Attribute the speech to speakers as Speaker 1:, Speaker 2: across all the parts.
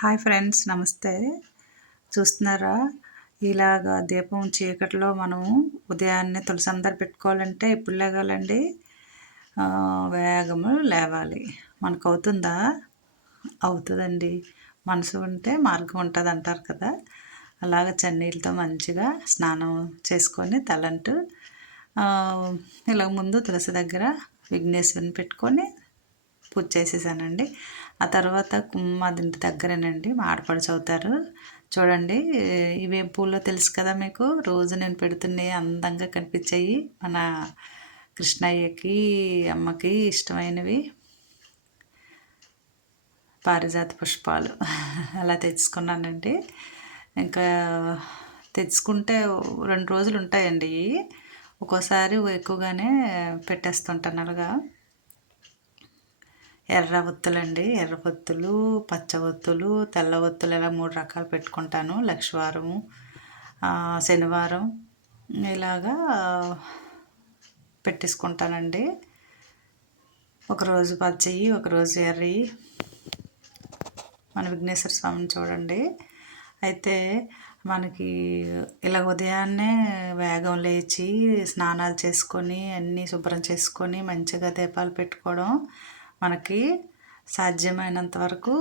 Speaker 1: Hi friends నమస్తే. చూస్తున్నారా? ఇలాగ దీపం చీకటిలో మనము ఉదయాన్నే తులసందరు పెట్టుకోవాలంటే ఎప్పుడు లేగాలండి? వేగము లేవాలి. మనకు అవుతుందా అవుతుందండి. మనసు ఉంటే మార్గం ఉంటుంది అంటారు కదా? అలాగ చన్నీళ్ళతో మంచిగా స్నానం చేసుకొని తలంటూ ఇలా ముందు తులసి దగ్గర విఘ్నేశ్వరిని పెట్టుకొని పూజ చేసేసానండి. ఆ తర్వాత మాది దగ్గరేనండి. మా ఆడపడుచు అవుతారు చూడండి ఇవే పూలో తెలుసు కదా మీకు? రోజు నేను పెడుతున్నాయి అందంగా కనిపించాయి. మన కృష్ణయ్యకి అమ్మకి ఇష్టమైనవి పారిజాత పుష్పాలు. అలా తెచ్చుకున్నానండి. ఇంకా తెచ్చుకుంటే రెండు రోజులు ఉంటాయండి. ఒక్కోసారి ఎక్కువగానే పెట్టేస్తుంటాను అలాగా. ఎర్ర ఒత్తులండి. ఎర్ర ఒత్తులు పచ్చ ఒత్తులు తెల్ల ఒత్తులు ఇలా మూడు రకాలు పెట్టుకుంటాను. లక్షవారము శనివారం ఇలాగా పెట్టేసుకుంటానండి. ఒకరోజు పచ్చయి ఒకరోజు ఎర్రి. మన విఘ్నేశ్వర స్వామిని చూడండి. అయితే మనకి ఇలా ఉదయాన్నే వేగం లేచి స్నానాలు చేసుకొని అన్నీ శుభ్రం చేసుకొని మంచిగా దీపాలు పెట్టుకోవడం మనకి సాధ్యమైనంత వరకు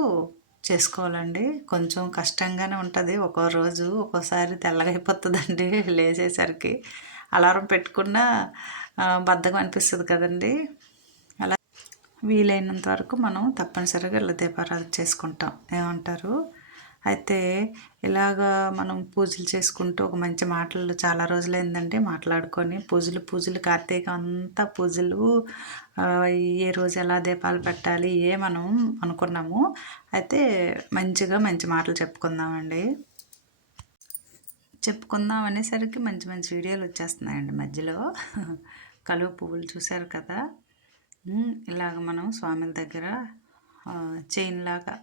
Speaker 1: చేసుకోవాలండి. కొంచెం కష్టంగానే ఉంటుంది. ఒక్కో రోజు ఒక్కోసారి తెల్లగా లేచేసరికి. అలారం పెట్టుకున్న బద్ధకం అనిపిస్తుంది కదండి. అలా వీలైనంత వరకు మనం తప్పనిసరిగా ఇలా దీపారాధన చేసుకుంటాం. ఏమంటారు? అయితే ఇలాగా మనం పూజలు చేసుకుంటూ ఒక మంచి మాటలు చాలా రోజులైందండి మాట్లాడుకొని పూజలు పూజలు కార్తీక అంతా పూజలు ఏ రోజు ఎలా దీపాలు పెట్టాలి ఏ మనం అనుకున్నాము అయితే మంచిగా మంచి మాటలు చెప్పుకుందామండి. చెప్పుకుందాం అనేసరికి మంచి మంచి వీడియోలు వచ్చేస్తున్నాయండి మధ్యలో. కలువ పువ్వులు చూశారు కదా? ఇలాగ మనం స్వామిల దగ్గర చైన్ లాగా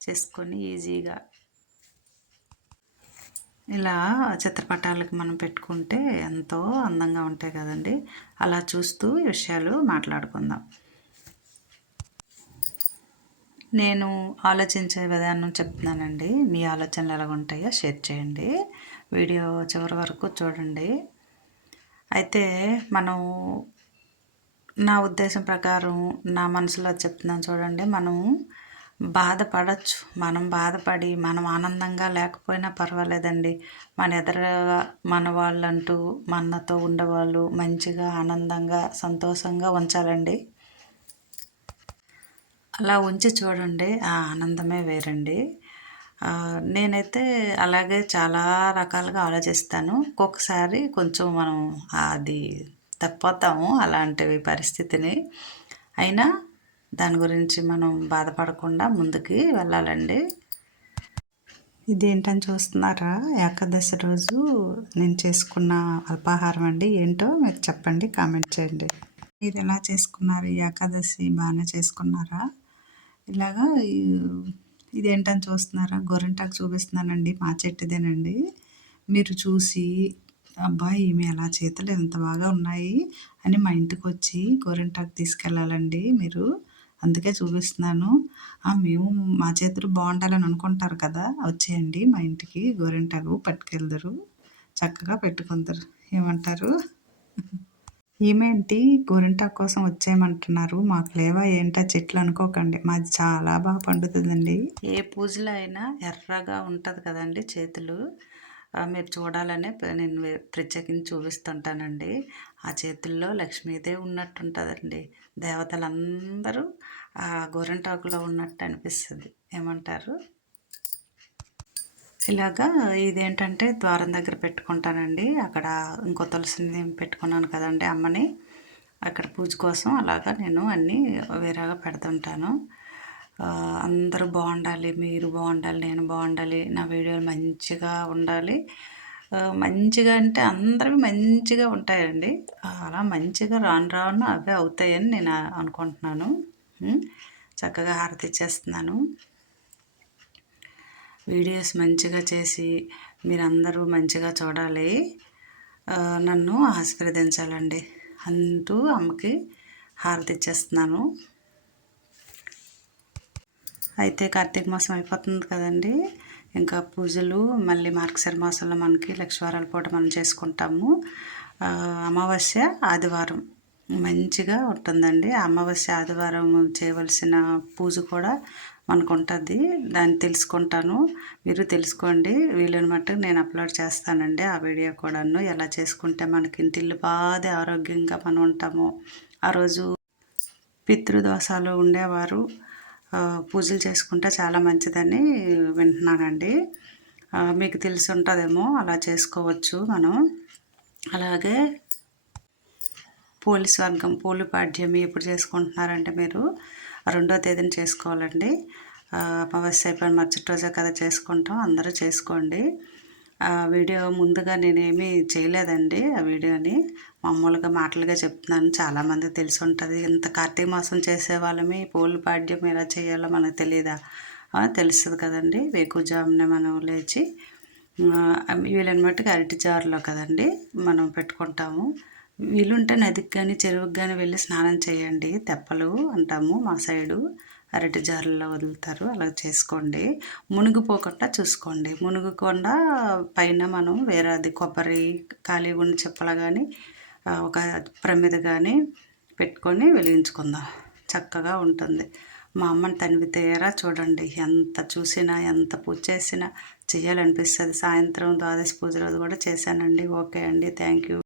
Speaker 1: చేసుకొని ఈజీగా ఇలా చిత్రపటాలకు మనం పెట్టుకుంటే ఎంతో అందంగా ఉంటాయి కదండి. అలా చూస్తూ విషయాలు మాట్లాడుకుందాం. నేను ఆలోచించే విధానం చెప్తున్నానండి. మీ ఆలోచనలు ఎలా ఉంటాయో షేర్ చేయండి. వీడియో చివరి వరకు చూడండి. అయితే మనం నా ఉద్దేశం ప్రకారం నా మనసులో చెప్తున్నాను చూడండి. మనం బాధపడచ్చు. మనం బాధపడి మనం ఆనందంగా లేకపోయినా పర్వాలేదండి. మన ఎదర మన వాళ్ళంటూ మనతో ఉండేవాళ్ళు మంచిగా ఆనందంగా సంతోషంగా ఉంచాలండి. అలా ఉంచి చూడండి ఆ ఆనందమే వేరండి. నేనైతే అలాగే చాలా రకాలుగా ఆలోచిస్తాను. ఒక్కొక్కసారి కొంచెం మనం అది తప్పుతాము అలాంటివి పరిస్థితిని. అయినా దాని గురించి మనం బాధపడకుండా ముందుకి వెళ్ళాలండి. ఇదేంటని చూస్తున్నారా? ఏకాదశి రోజు నేను చేసుకున్న అల్పాహారం అండి. ఏంటో మీరు చెప్పండి కామెంట్ చేయండి. మీరు ఎలా చేసుకున్నారు? ఏకాదశి బాగానే చేసుకున్నారా? ఇలాగా ఇదేంటని చూస్తున్నారా? గొర్రెంటాకు చూపిస్తున్నానండి మా చెట్టుదేనండి. మీరు చూసి అబ్బాయి ఈమె ఎలా చేతులు ఎంత బాగా ఉన్నాయి అని మా ఇంటికి వచ్చి గోరింటాకు తీసుకెళ్ళాలండి మీరు. అందుకే చూపిస్తున్నాను. మేము మా చేతులు బాగుండాలని అనుకుంటారు కదా వచ్చేయండి మా ఇంటికి. గోరింటాకు పట్టుకెళ్దరు. చక్కగా పెట్టుకుందరు. ఏమంటారు? ఏమేంటి గోరింటాకు కోసం వచ్చేయమంటున్నారు. మాకు లేవా ఏంటా చెట్లు అనుకోకండి. మాది చాలా బాగా పండుతుందండి. ఏ పూజలో అయినా ఎర్రగా ఉంటుంది కదండి చేతులు. మీరు చూడాలనే నేను ప్రత్యేకించి చూపిస్తుంటానండి. ఆ చేతుల్లో లక్ష్మీదేవి ఉన్నట్టుంటుందండి. దేవతలందరూ ఆ గోరింటాకులో ఉన్నట్టు అనిపిస్తుంది ఏమంటారు? ఇలాగా ఇదేంటంటే ద్వారం దగ్గర పెట్టుకుంటానండి. అక్కడ ఇంకో తులసిని పెట్టుకున్నాను కదండి అమ్మని. అక్కడ పూజ కోసం అలాగా నేను అన్నీ వేరేగా పెడుతుంటాను. అందరూ బాగుండాలి మీరు బాగుండాలి నేను బాగుండాలి నా వీడియోలు మంచిగా ఉండాలి. మంచిగా అంటే అందరివి మంచిగా ఉంటాయండి. అలా మంచిగా రాను రాను అవే అవుతాయని నేను అనుకుంటున్నాను. చక్కగా హారతి ఇచ్చేస్తున్నాను. వీడియోస్ మంచిగా చేసి మీరందరూ మంచిగా చూడాలి. నన్ను ఆశీర్వదించాలండి. అంటూ అమ్మకి హారతి ఇచ్చేస్తున్నాను. అయితే కార్తీక మాసం అయిపోతుంది కదండి. ఇంకా పూజలు మళ్ళీ మార్గశిర మాసంలో మనకి లక్షవారాల పూట మనం చేసుకుంటాము. అమావాస్య ఆదివారం. మంచిగా ఉంటుందండి. అమావాస్య ఆదివారం చేయవలసిన పూజ కూడా మనకు ఉంటుంది. దాన్ని తెలుసుకుంటాను. మీరు తెలుసుకోండి. వీలైన మట్టుకు నేను అప్లోడ్ చేస్తానండి ఆ వీడియో కూడాను. ఎలా చేసుకుంటే మనకి ఇంటిల్లు బాగా ఆరోగ్యంగా మనం ఉంటాము. ఆ రోజు పితృదోషాలు ఉండేవారు. పూజలు చేసుకుంటే చాలా మంచిదని వింటున్నానండి. మీకు తెలిసి ఉంటుందేమో అలా చేసుకోవచ్చు మనం. అలాగే పోలీస్ వర్గం పోలి పాడ్యమి ఎప్పుడు చేసుకుంటున్నారంటే మీరు? రెండో తేదీన చేసుకోవాలండి. అమావాస్య అయిపోయిన మరుసటి రోజే కదా చేసుకుంటాం అందరూ చేసుకోండి. ఆ వీడియో ముందుగా నేనేమి చేయలేదండి ఆ వీడియోని మామూలుగా మాటలుగా చెప్తున్నాను. చాలామంది తెలిసి ఉంటుంది ఇంత కార్తీక మాసం చేసే వాళ్ళమి పోలి పాడ్యం ఎలా చేయాలో మనకు తెలియదా తెలుస్తుంది కదండి. వేకుజామునే మనం లేచి వీళ్ళని మట్టుకు అరటి జారులో కదండి మనం పెట్టుకుంటాము. వీలుంటే నదికి కానీ చెరువుకి కానీ వెళ్ళి స్నానం చేయండి. తెప్పలు అంటాము మా సైడు. అరటి జారుల్లో వదులుతారు. అలా చేసుకోండి. మునిగిపోకుండా చూసుకోండి. మునుగకుండా పైన మనం వేరే అది కొబ్బరి ఖాళీ ఉన్న చెప్పల కానీ ఒక ప్రమిద కానీ పెట్టుకొని వెలిగించుకుందాం. చక్కగా ఉంటుంది. మా అమ్మని తనివి తీరా చూడండి. ఎంత చూసినా ఎంత పూజ చేసినా చేయాలనిపిస్తుంది. సాయంత్రం ద్వాదశి పూజ రోజు కూడా చేశానండి. ఓకే అండి. Thank you.